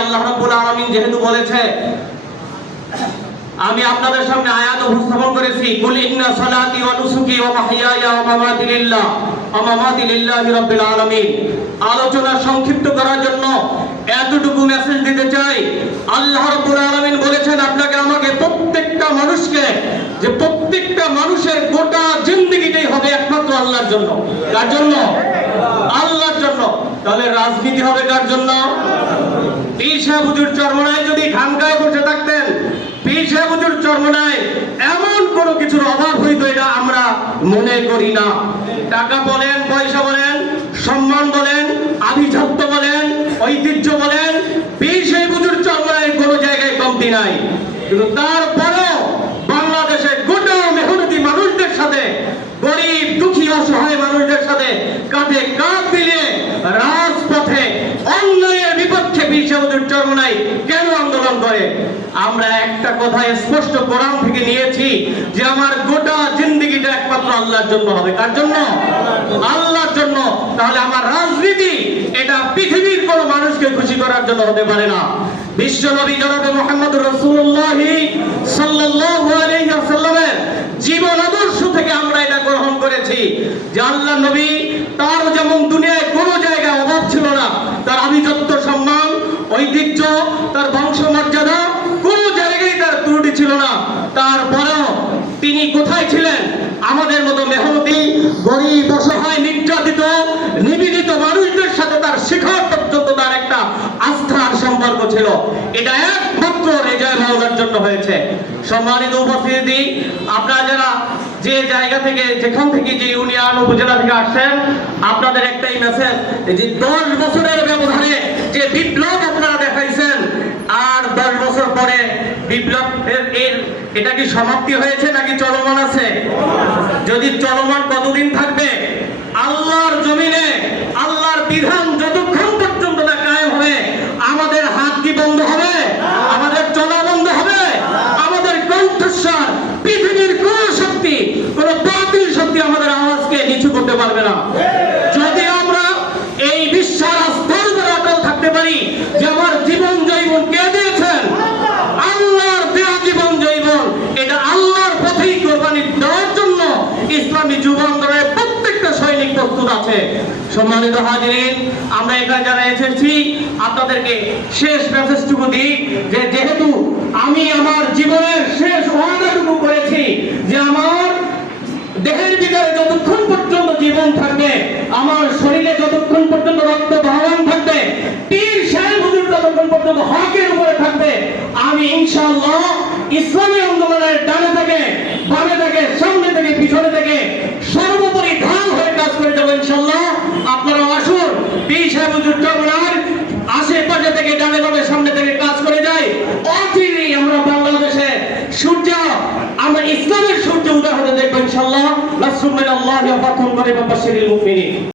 আল্লাহ রাব্বুল আলামিন যেহেতু বলেছে, আমি আপনাদের সামনে আয়াত উপস্থাপন করেছি, কুল ইন্না সালাতি ওয়া নুসুকি ওয়া মাহইয়ায়া ওয়া মামাতি লিল্লাহি রাব্বিল আলামিন। আলোচনা সংক্ষিপ্ত করার জন্য এতটুকু মেসেজ দিতে চাই। আল্লাহ রাব্বুল আলামিন বলেছেন আপনাকে আমাকে প্রত্যেকটা মানুষকে, যে প্রত্যেকটা মানুষের গোটা জিন্দেগিটাই হবে একমাত্র আল্লাহর জন্য। কার জন্য? আল্লাহর জন্য। তাহলে রাজনীতি হবে কার জন্য? পীর সাহেব হুজুর চরমনায় যদি খানকায় বসে থাকতেন, পীর সাহেব হুজুর চরমনায় এমন কোন কিছুর অভাব হইতো এটা আমরা মনে করি না। টাকা বলেন, পয়সা বলেন, সম্মান বলেন, আভিজাত্য বলেন, ঐতিহ্য বলেন, পীর সাহেব হুজুর চরমনায় কোনো জায়গায় কমতি নাই। কিন্তু তারপরেও বাংলাদেশে গোটা মেহনতি মানুষদের সাথে, গরিব দুঃখী অসহায় মানুষদের সাথে কাঁধে কাঁধ মিলিয়ে রাজপথে অন্যায়ের বিপক্ষে পীর সাহেব হুজুর চরমনায় কেন আন্দোলন করে? আমরা একটা কথা স্পষ্ট কোরআন থেকে নিয়েছি যে আমার গোটা জিন্দেগিটা একমাত্র আল্লাহর জন্য হবে। কার জন্য? আল্লাহর জন্য। তাহলে আমার রাজনীতি এটা পৃথিবীর কোন মানুষকে খুশি করার জন্য হতে পারে না। বিশ্ব নবী জনাবে মুহাম্মদুর রাসূলুল্লাহ সাল্লাল্লাহু আলাইহি ওয়াসাল্লামের জীবন আদর্শ থেকে আমরা এটা গ্রহণ করেছি যে আল্লাহ নবী তার যেমন দুনিয়ায় কোনো জায়গায় অভাব ছিল না, তার আভিজাত্য, সম্মান, ঐতিহ্য, তার বংশমর্যাদা কোনো জায়গায় তার ত্রুটি ছিল না। তারপরেও তিনি কোথায় ছিলেন? আমাদের মতো মেহনতি, গরিব, অসহায়, নির্যাতিত, নিপীড়িত মানুষদের সাথে তার শিখর পর্যন্ত তার একটা আস্থার সম্পর্ক ছিল। এটা একমাত্র রেজায়ে মাওলার জন্য হয়েছে। সম্মানিত উপস্থিতি, আপনারা যারা যে জায়গা থেকে, যেখান থেকে, যে ইউনিয়ন উপজেলা থেকে আসছেন, আপনাদের একটাই মেসেজ, যে 10 বছরের ব্যবধানে যে বিপ্লব আপনারা দেখাইছেন, আর 10 বছর পরে বিপ্লব এটা কি সমাপ্তি হয়েছে নাকি চলমান আছে? যদি চলমান, কতদিন থাকবে? আল্লাহর জমিনে আল্লাহর বিধান যতক্ষণ পর্যন্ত না কায়েম হবে, আমাদের হাত কি বন্ধ হবে? আমাদের চলা বন্ধ হবে? আমাদের কণ্ঠস্বর পৃথিবীর কোন শক্তি, কোন বাতিল শক্তি আমাদের আওয়াজকে নিচু করতে পারবে না। যদি আমরা এই বিশ্বাস স্তর ধরে অটল থাকতে পারি যে আমার জীবন জৈবন কে দিয়েছেন? আল্লাহর দেয়া জীবন জৈবন, এটা আল্লাহর পথেই কোরবানি দেওয়ার জন্য ইসলামী যুব আন্দোলনের প্রত্যেকটা সৈনিক প্রস্তুত আছে। সম্মানিত হাজিরিন, আমরা এখানে যারা এসেছি আপনাদেরকে শেষ মেসেজটুকু দিই যে যেহেতু আমি আমার জীবনের শেষ ওয়াদাটুকু করেছি যে আমার দেহের ভিতরে যতক্ষণ পর্যন্ত জীবন থাকবে, আমার শরীরে যতক্ষণ পর্যন্ত রক্ত বহমান থাকবে, পীর সাহেব হুজুর যতক্ষণ পর্যন্ত হকের উপরে থাকবে, আমি ইনশাআল্লাহ ইসলামী আন্দোলনের ডানে থেকে, বামে থেকে, সামনে থেকে, পিছনে থেকে সর্বোপরি ঢাল হয়ে কাজ করে যাবো ইনশাআল্লাহ। আপনারা আসুন, পীর সাহেব হুজুর চরমনার আশেপাশে থেকে, ডানে বামে, সামনে থেকে কাজ করে যাই। অচিরেই আমরা বাংলাদেশে সূর্য, আমরা ইসলামের সূর্য উদয় হতে দেখবো ইনশাআল্লাহ। নাসরুম মিনাল্লাহি ওয়া ফাতহুন করিম ওয়া বাশশিরিল মুমিনিন।